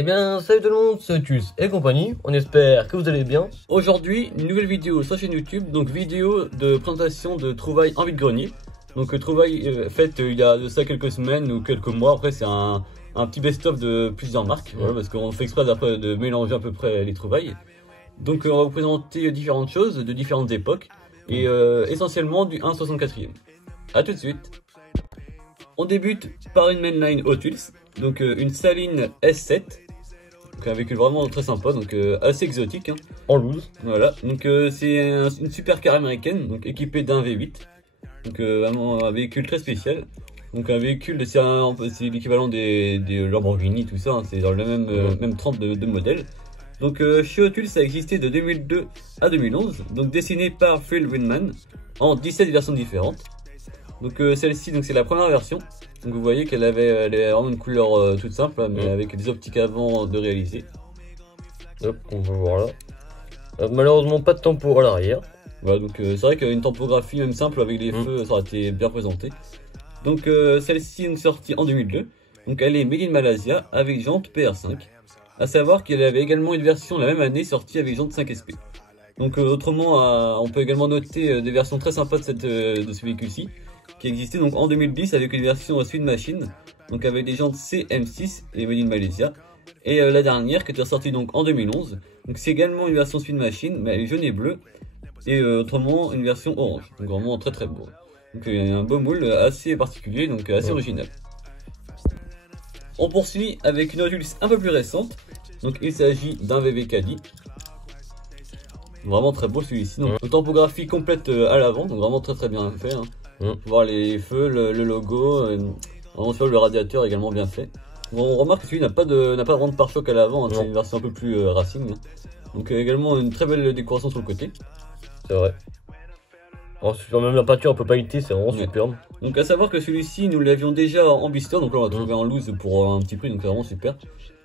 Eh bien, salut tout le monde, c'est Tus et compagnie, on espère que vous allez bien. Aujourd'hui, une nouvelle vidéo sur la chaîne YouTube, donc vidéo de présentation de trouvailles en vide-grenier. Donc trouvailles faites il y a de ça quelques semaines ou quelques mois, après c'est un petit best-of de plusieurs marques, voilà, parce qu'on fait exprès d'après de mélanger à peu près les trouvailles. Donc on va vous présenter différentes choses de différentes époques, et essentiellement du 1/64e. A tout de suite. On débute par une mainline Hot Wheels, donc une Saline S7. Donc un véhicule vraiment très sympa, donc assez exotique, hein. En loose. Voilà, donc c'est une supercar américaine, donc équipée d'un V8. Donc vraiment un véhicule très spécial. Donc un véhicule, c'est l'équivalent des Lamborghini, tout ça, hein, c'est dans le même trempe de modèle. Donc chez Hot Wheels, ça a existé de 2002 à 2011, donc dessiné par Phil Winman en 17 versions différentes. Donc celle-ci, donc c'est la première version. Donc vous voyez qu'elle avait vraiment une couleur toute simple, mais avec des optiques avant de réaliser. Hop, on peut voir là. Malheureusement pas de tempo à l'arrière. Voilà, donc c'est vrai qu'une topographie même simple avec les feux, ça aurait été bien présenté. Donc celle-ci est sortie en 2002. Donc elle est made in Malaysia avec jantes PR5. A savoir qu'elle avait également une version la même année sortie avec jantes 5SP. Donc autrement, on peut également noter des versions très sympas de ce véhicule-ci, qui existait donc en 2010 avec une version Speed Machine, donc avec des jantes CM6 et made in Malaysia. Et la dernière qui était sortie donc en 2011. Donc c'est également une version Speed Machine, mais elle est jaune et bleue. Et autrement une version orange, donc vraiment très très beau. Donc il y a un beau moule assez particulier, donc assez original. On poursuit avec une Hot Wheels un peu plus récente, donc il s'agit d'un VV Caddy. Vraiment très beau celui-ci, donc une topographie complète à l'avant, donc vraiment très très bien fait, hein. Voir les feux, le logo, vraiment sur le radiateur également bien fait. Bon, on remarque que celui n'a pas vraiment de pare-choc à l'avant, hein, c'est une version un peu plus racing, hein. Donc également une très belle décoration sur le côté. C'est vrai. Ensuite, même la peinture un peu pailletée, c'est vraiment superbe. Donc à savoir que celui-ci, nous l'avions déjà en blister, donc là on l'a trouvé en loose pour un petit prix, donc c'est vraiment super.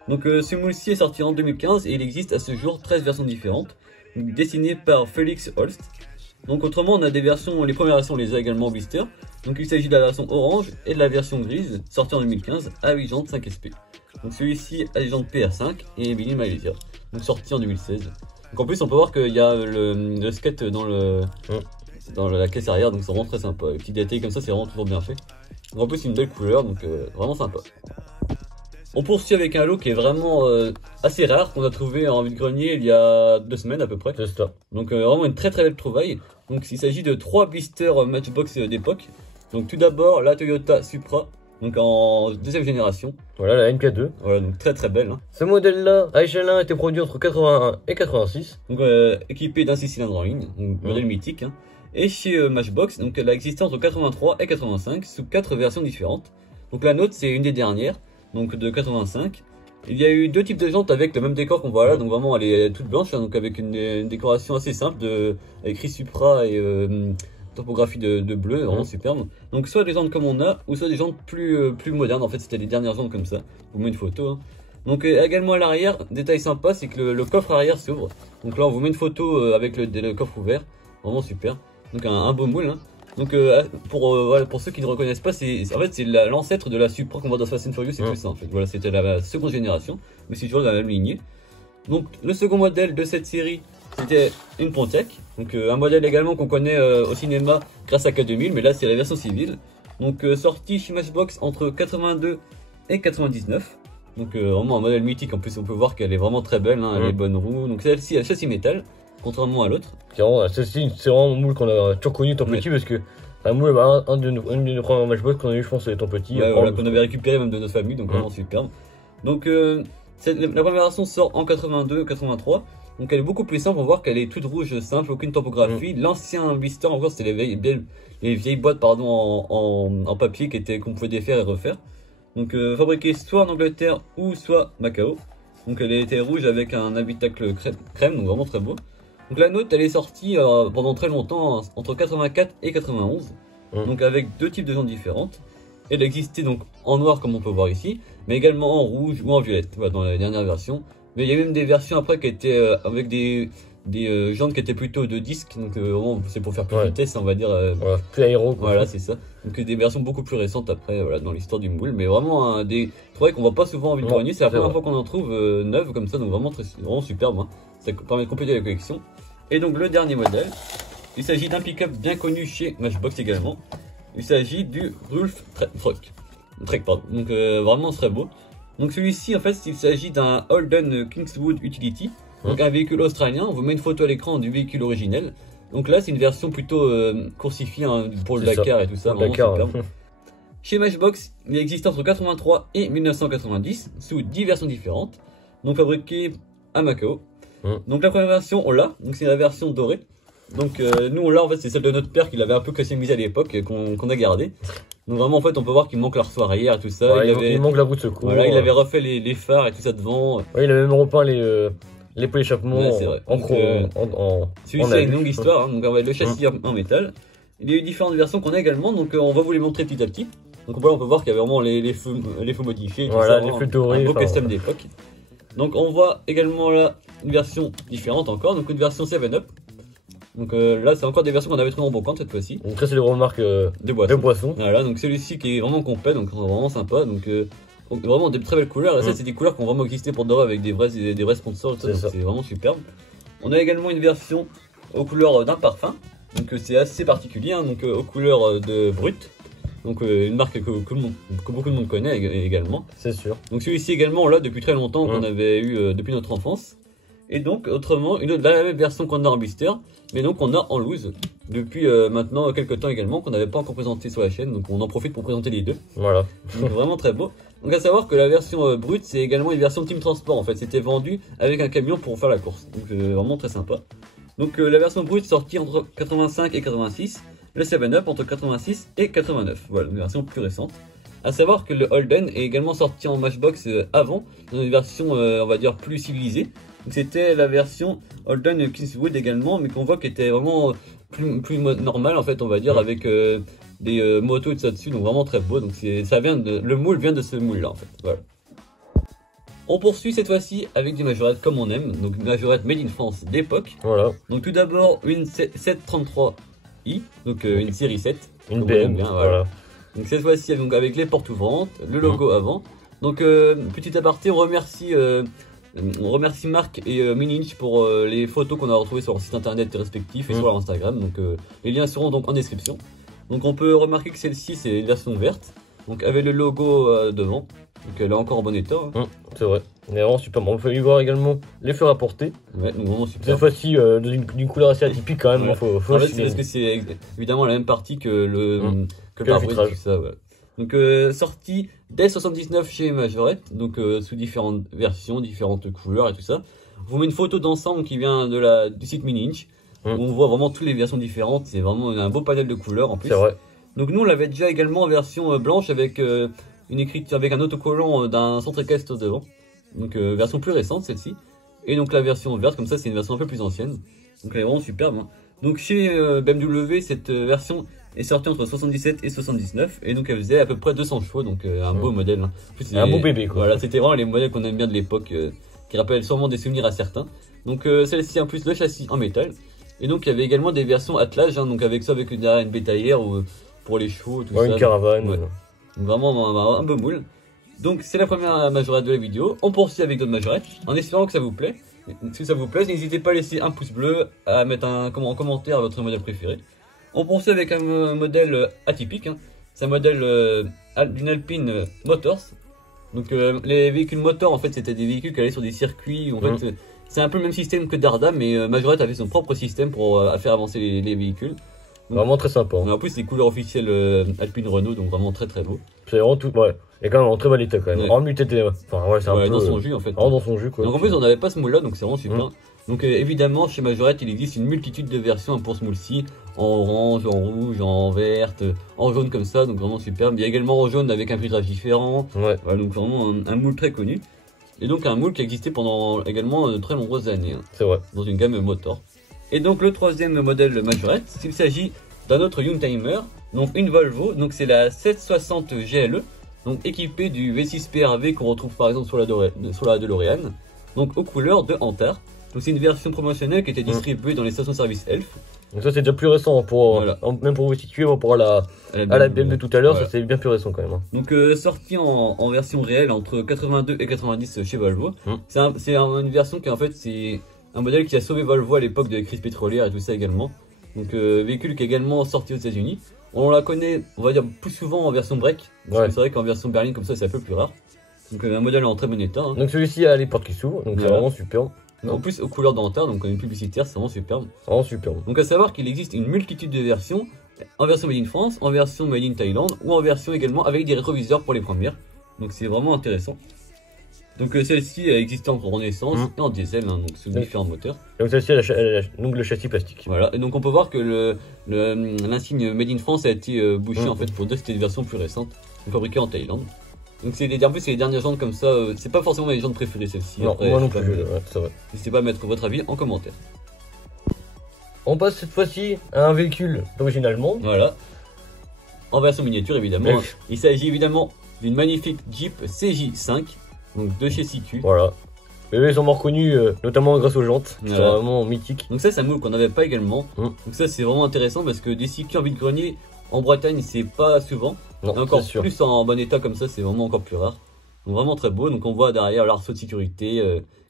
Donc ce moule-ci est sorti en 2015 et il existe à ce jour 13 versions différentes, dessinées par Felix Holst. Donc autrement, on a des versions, les premières versions on les a également en blister. Donc il s'agit de la version orange et de la version grise, sortie en 2015 avec jantes 5SP. Donc celui-ci a des jantes PR5 et made in Malaysia, donc sorti en 2016. Donc en plus on peut voir qu'il y a le skate dans la caisse arrière, donc c'est vraiment très sympa. Les petits détails comme ça, c'est vraiment toujours bien fait. Donc en plus c'est une belle couleur, donc vraiment sympa. On poursuit avec un lot qui est vraiment assez rare, qu'on a trouvé en vide-grenier il y a 2 semaines à peu près. C'est ça. Donc vraiment une très très belle trouvaille. Donc il s'agit de 3 blisters Matchbox d'époque. Donc tout d'abord la Toyota Supra, donc en deuxième génération. Voilà la MK2. Voilà, donc très très belle, hein. Ce modèle-là, à échelle 1, a été produit entre 81 et 86. Donc équipé d'un 6 cylindres en ligne, donc modèle mythique, hein. Et chez Matchbox, donc elle a existé entre 83 et 85 sous 4 versions différentes. Donc la nôtre c'est une des dernières, donc de 85. Il y a eu 2 types de jantes avec le même décor qu'on voit là, donc vraiment elle est toute blanche, hein, donc avec une décoration assez simple avec écrit Supra et topographie de bleu, vraiment superbe. Donc soit des jantes comme on a, ou soit des jantes plus modernes, en fait c'était les dernières jantes comme ça. Je vous mets une photo, hein. Donc également à l'arrière, détail sympa, c'est que le coffre arrière s'ouvre. Donc là on vous met une photo avec le coffre ouvert, vraiment super. Donc un beau moule, hein. Donc pour ceux qui ne reconnaissent pas, en fait c'est l'ancêtre de la Supra qu'on voit dans Fast and Furious, c'est tout ça en fait. Voilà, c'était la seconde génération, mais c'est toujours dans la même lignée. Donc le second modèle de cette série, c'était une Pontiac. Donc un modèle également qu'on connaît au cinéma grâce à K2000, mais là c'est la version civile. Donc sortie chez Matchbox entre 82 et 99. Donc vraiment un modèle mythique, en plus on peut voir qu'elle est vraiment très belle, hein, elle a les bonnes roues. Donc celle-ci a châssis métal, contrairement à l'autre. Celle-ci, c'est vraiment un moule qu'on a toujours connu ton petit, parce que un moule, un de nos premiers Matchbox qu'on a eu, je pense, c'est ton petit. Ouais, voilà, qu'on avait récupéré même de notre famille, donc vraiment superbe. Donc la première version sort en 82-83. Donc elle est beaucoup plus simple, on voit qu'elle est toute rouge, simple, aucune topographie. L'ancien blister encore c'était les vieilles boîtes pardon, en papier qu'on pouvait défaire et refaire. Donc fabriquée soit en Angleterre ou soit Macao. Donc elle était rouge avec un habitacle crème, donc vraiment très beau. Donc la nôtre elle est sortie pendant très longtemps, entre 84 et 91. Donc avec 2 types de jantes différentes. Elle existait donc en noir comme on peut voir ici, mais également en rouge ou en violette, voilà, dans la dernière version. Mais il y a même des versions après qui étaient avec des jantes qui étaient plutôt de disque, donc vraiment c'est pour faire plus Ouais. vitesse, on va dire. Voilà, plus aéro quoi. Voilà, c'est ça. Donc des versions beaucoup plus récentes après, voilà, dans l'histoire du moule. Mais vraiment des trouvailles qu'on voit pas souvent en vide-grenier. C'est la c'est première vrai. fois qu'on en trouve neuve comme ça, donc vraiment, vraiment superbe. Hein. Ça permet de compléter la collection. Et donc le dernier modèle, il s'agit d'un pick-up bien connu chez Matchbox également. Il s'agit du Rulf Trek, pardon. Donc vraiment très beau. Donc celui-ci, en fait, il s'agit d'un Holden Kingswood Utility. Donc un véhicule australien. On vous met une photo à l'écran du véhicule originel. Donc là, c'est une version plutôt coursifiée hein, pour le Dakar et tout ça. Vraiment Dakar. superbe. Chez Matchbox, il existe entre 83 et 1990 sous 10 versions différentes. Donc fabriquées à Macao. Donc la première version, on l'a. Donc c'est la version dorée. Donc nous on l'a en fait, c'est celle de notre père qui l'avait un peu customisée à l'époque qu'on a gardé. Donc vraiment en fait on peut voir qu'il manque la ressort arrière et tout ça. Ouais, il manque la roue de secours. Voilà, il avait refait les phares et tout ça devant. Ouais, il avait même repeint les pots d'échappement Ouais, en chrome. Celui-ci a une longue histoire, hein. Donc on va le châssis en métal. Il y a eu différentes versions qu'on a également, donc on va vous les montrer petit à petit. Donc voilà, on peut voir qu'il y avait vraiment les feux modifiés, tout voilà, ça, les feux dorés. un beau custom d'époque. Donc on voit également là une version différente encore, donc une version 7-Up. Donc là c'est encore des versions qu'on avait trouvées en brocante cette fois-ci. Donc là c'est les remarques de boissons. Voilà, donc celui-ci qui est vraiment complet, donc vraiment sympa. Donc vraiment des très belles couleurs. Et ça c'est des couleurs qui ont vraiment existé pour Dora avec des vrais sponsors. C'est vraiment superbe. On a également une version aux couleurs d'un parfum. Donc c'est assez particulier, hein, donc aux couleurs de Brut. Donc une marque que beaucoup de monde connaît également. C'est sûr. Donc celui-ci également on l'a depuis très longtemps, qu'on avait eu depuis notre enfance. Et donc autrement, la même version qu'on a en blister, mais donc on a en loose depuis maintenant quelques temps également, qu'on n'avait pas encore présenté sur la chaîne. Donc on en profite pour présenter les deux. Voilà. Donc vraiment très beau. Donc à savoir que la version brute c'est également une version Team Transport en fait. C'était vendu avec un camion pour faire la course. Donc vraiment très sympa. Donc la version brute sortie entre 85 et 86. Le 7-Up entre 86 et 89. Voilà, une version plus récente. A savoir que le Holden est également sorti en Matchbox avant, dans une version on va dire plus civilisée. C'était la version Holden Kingswood également, mais qu'on voit qui était vraiment plus normale en fait, on va dire, avec des motos et tout ça dessus, donc vraiment très beau. Donc le moule vient de ce moule là en fait. Voilà. On poursuit cette fois-ci avec des majorettes comme on aime, donc une majorette made in France d'époque. Voilà. Donc tout d'abord une 733i, donc une série 7. Une BM, bien, voilà. Donc cette fois-ci donc avec les portes ouvrantes, le logo avant. Donc petit aparté, on remercie Marc et Mininch pour les photos qu'on a retrouvées sur leur site internet respectifs et sur leur Instagram. Donc les liens seront donc en description. Donc on peut remarquer que celle-ci c'est une version verte, donc avec le logo devant. Donc elle est encore en bon état. Hein. C'est vrai. On est vraiment super bon. On peut y voir également les feux rapportés. Ouais, donc vraiment super. Cette fois-ci d'une couleur assez atypique quand même. Ouais. Faut c'est parce que c'est évidemment la même partie que le pare-brise, tout ça. Voilà. Donc sorti dès 79 chez Majorette, donc sous différentes versions, différentes couleurs et tout ça. Je vous mets une photo d'ensemble qui vient du site Mininch. Où on voit vraiment toutes les versions différentes. C'est vraiment un beau panel de couleurs en plus. C'est vrai. Donc nous on l'avait déjà également en version blanche avec une écriture avec un autocollant d'un centre équestre devant. Donc version plus récente celle-ci. Et donc la version verte comme ça c'est une version un peu plus ancienne. Donc elle est vraiment superbe. Hein. Donc chez BMW cette version est sortie entre 77 et 79 et donc elle faisait à peu près 200 chevaux, donc un beau modèle. Hein. En plus, un beau bébé quoi. Voilà, c'était vraiment les modèles qu'on aime bien de l'époque, qui rappellent sûrement des souvenirs à certains. Donc celle-ci en plus le châssis en métal. Et donc il y avait également des versions attelage, hein, donc avec ça avec une bétaillère ou pour les chevaux, tout ça. Une caravane. Ouais. Donc vraiment un beau moule. Donc c'est la première majorette de la vidéo. On poursuit avec d'autres majorettes en espérant que ça vous plaît. Si ça vous plaît, n'hésitez pas à laisser un pouce bleu, à mettre en commentaire votre modèle préféré. On poursuit avec un modèle atypique. Hein. C'est un modèle d'une Alpine Motors. Donc les véhicules moteurs en fait c'était des véhicules qui allaient sur des circuits où, en fait c'est un peu le même système que Darda, mais Majorette avait son propre système pour faire avancer les véhicules. Donc, vraiment très sympa. Hein. En plus c'est couleurs officielles Alpine Renault, donc vraiment très beau. C'est vraiment tout. Ouais. Et quand même en très bel état quand même. Ouais. En muté, enfin ouais, c'est un peu dans son jus en fait. Vraiment dans son jus quoi. Donc en plus on n'avait pas ce moule là, donc c'est vraiment super. Donc évidemment chez Majorette il existe une multitude de versions pour ce moule-ci, en orange, en rouge, en verte, en jaune comme ça, donc vraiment superbe. Il y a également en jaune avec un filtrage différent. Ouais. Voilà, donc vraiment un moule très connu. Et donc un moule qui a existé pendant également de très nombreuses années. Hein, c'est vrai. Dans une gamme motor. Et donc le troisième modèle Majorette, il s'agit d'un autre Youngtimer, donc une Volvo, donc c'est la 760 GLE, donc équipée du V6 PRV qu'on retrouve par exemple sur la DeLorean, donc aux couleurs de Antar. Donc c'est une version promotionnelle qui était distribuée dans les stations-service Elf. Donc ça c'est déjà plus récent, pour, Voilà. même pour vous situer, par rapport à la BM de tout à l'heure, ça c'est bien plus récent quand même. Donc sorti en version réelle entre 82 et 90 chez Volvo. C'est une version qui en fait c'est un modèle qui a sauvé Volvo à l'époque de la crise pétrolière et tout ça également. Donc véhicule qui est également sorti aux États-Unis. On la connaît, on va dire, plus souvent en version break. C'est vrai qu'en version berline comme ça c'est un peu plus rare. Donc un modèle en très bon état. Donc celui-ci a les portes qui s'ouvrent, donc c'est vraiment superbe. En plus aux couleurs dentaires, donc une publicitaire, c'est vraiment superbe. Vraiment superbe. Donc à savoir qu'il existe une multitude de versions, en version Made in France, en version Made in Thaïlande, ou en version également avec des rétroviseurs pour les premières. Donc c'est vraiment intéressant. Donc celle-ci existe en Renaissance et en diesel, donc sous différents moteurs. Donc celle-ci elle a donc le châssis plastique. Voilà, et donc on peut voir que l'insigne Made in France a été bouché en fait pour deux, c'était une version plus récente, fabriquée en Thaïlande. Donc c'est les dernières jantes comme ça, c'est pas forcément mes jantes préférées celle-ci. Non, moi non plus, c'est vrai. N'hésitez pas à mettre votre avis en commentaire. On passe cette fois-ci à un véhicule d'origine allemande. Voilà. En version miniature évidemment. Il s'agit évidemment d'une magnifique Jeep CJ5, donc de chez CQ. Voilà. Et eux, ils sont reconnus notamment grâce aux jantes, qui sont vraiment mythiques. Donc ça c'est un moule qu'on n'avait pas également. Donc ça c'est vraiment intéressant parce que des CQ en vide-grenier en Bretagne c'est pas souvent. Non, encore plus en bon état comme ça c'est vraiment encore plus rare. Donc vraiment très beau. Donc on voit derrière l'arceau de sécurité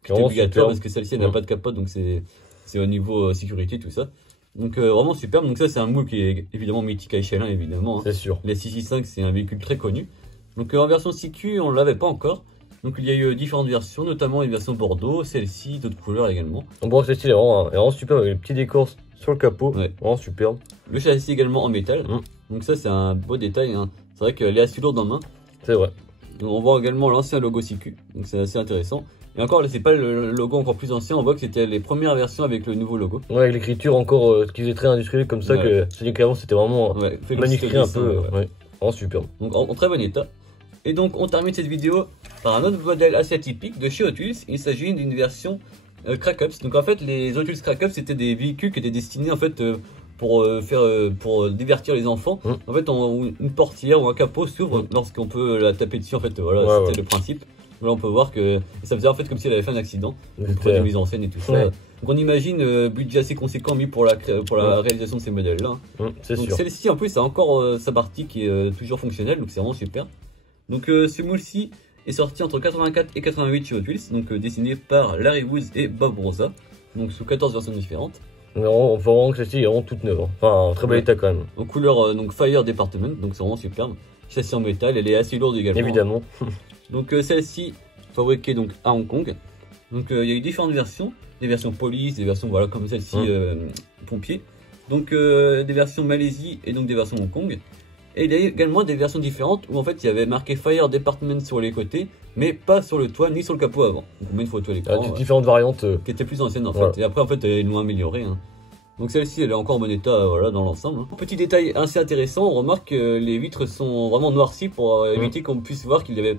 qui est obligatoire parce que celle-ci elle n'a pas de capote, donc c'est au niveau sécurité tout ça. Donc vraiment superbe. Donc ça c'est un moule qui est évidemment mythique à échelle 1 évidemment. C'est sûr. La 665 c'est un véhicule très connu. Donc en version CQ on l'avait pas encore. Donc il y a eu différentes versions, notamment une version Bordeaux, celle-ci, d'autres couleurs également. Bon, celle-ci est vraiment superbe avec les petits décors sur le capot, vraiment superbe. Le châssis également en métal, donc ça c'est un beau détail, c'est vrai qu'elle est assez lourde en main. C'est vrai. Donc, on voit également l'ancien logo CQ, donc c'est assez intéressant. Et encore là c'est pas le logo encore plus ancien, on voit que c'était les premières versions avec le nouveau logo. Ouais, avec l'écriture encore qui faisait très industriel comme ça, que c'est qu'avant c'était vraiment manuscrit un peu, vraiment superbe. Donc en très bon état. Et donc on termine cette vidéo par un autre modèle assez atypique de chez Hot Wheels. Il s'agit d'une version Crack-Ups. Donc en fait les Hot Wheels Crack-Ups c'était des véhicules qui étaient destinés en fait pour divertir les enfants. En fait une portière ou un capot s'ouvre lorsqu'on peut la taper dessus en fait, voilà, c'était le principe. Là on peut voir que ça faisait en fait comme si elle avait fait un accident. Pour la mise en scène et tout ça. Donc on imagine budget assez conséquent mis pour la réalisation de ces modèles là. C'est sûr. Celle-ci en plus a encore sa partie qui est toujours fonctionnelle, donc c'est vraiment super. Donc ce moule-ci est sorti entre 84 et 88 chez Hot Wheels, donc dessiné par Larry Woods et Bob Rosa, donc sous 14 versions différentes. On voit vraiment que celle-ci est vraiment toute neuve, enfin en très bel état quand même. En couleur donc Fire Department, donc c'est vraiment superbe. Châssis en métal, elle est assez lourde également. Évidemment. Donc celle-ci fabriquée donc à Hong Kong. Donc il y a eu différentes versions, des versions police, des versions voilà comme celle-ci pompier. Donc des versions Malaisie et donc des versions Hong Kong. Et il y a également des versions différentes où en fait il y avait marqué Fire Department sur les côtés, mais pas sur le toit ni sur le capot avant. Donc on met une photo à l'écran. Différentes variantes. Qui étaient plus anciennes en fait. Et après en fait ils l'ont améliorée. Donc celle-ci elle est encore en bon état voilà, dans l'ensemble. Petit détail assez intéressant, on remarque que les vitres sont vraiment noircies pour éviter qu'on puisse voir qu'il y avait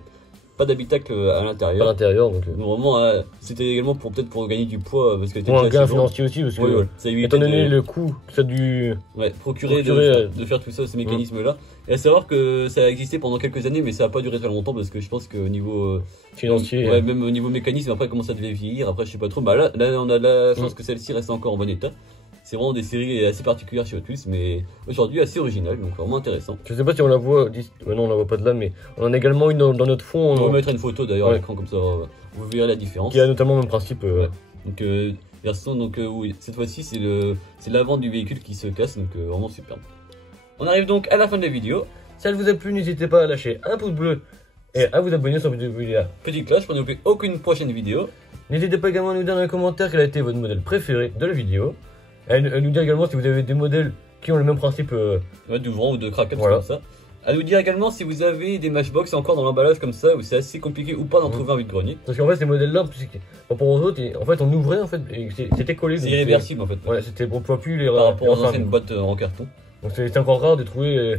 pas d'habitacle à l'intérieur. À l'intérieur donc. Vraiment c'était également peut-être pour gagner du poids parce que pour un gain financier aussi parce que ça étant donné le coût ça a dû procurer de faire tout ça, ces mécanismes là. Et à savoir que ça a existé pendant quelques années mais ça a pas duré très longtemps parce que je pense qu'au niveau financier même au niveau mécanisme après comment ça devait vieillir, après je sais pas trop. Bah là on a la chance que celle-ci reste encore en bon état. C'est vraiment des séries assez particulières chez Hot Wheels, mais aujourd'hui assez originales, donc vraiment intéressant. Je sais pas si on la voit, non on la voit pas de là, mais on en a également une dans notre fond. On va mettre une photo d'ailleurs à l'écran comme ça, vous verrez la différence. Qui a notamment le même principe. Donc version oui, cette fois-ci c'est l'avant du véhicule qui se casse, donc vraiment superbe. On arrive donc à la fin de la vidéo. Si elle vous a plu, n'hésitez pas à lâcher un pouce bleu et à vous abonner sur cette vidéo. Petite cloche pour ne louper aucune prochaine vidéo. N'hésitez pas également à nous dire dans les commentaires quel a été votre modèle préféré de la vidéo. À nous dire également si vous avez des modèles qui ont le même principe d'ouvrant ou de crack-up comme ça. À nous dire également si vous avez des Matchbox encore dans l'emballage comme ça, où c'est assez compliqué ou pas d'en trouver un vide-grenier. Parce qu'en fait ces modèles là, par rapport aux autres, en fait on ouvrait en fait, c'était collé. C'est irréversible en fait. Ouais, c'était on pouvait plus les par rapport aux anciennes boîtes en carton. Donc c'est encore rare de trouver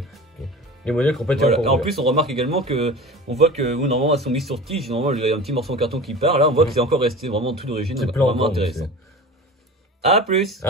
les modèles qui ont pas été encore. En plus on remarque également que on voit que normalement elles sont mises sur tige, normalement il y a un petit morceau en carton qui part, là on voit que c'est encore resté vraiment tout d'origine, C'est vraiment intéressant. A plus.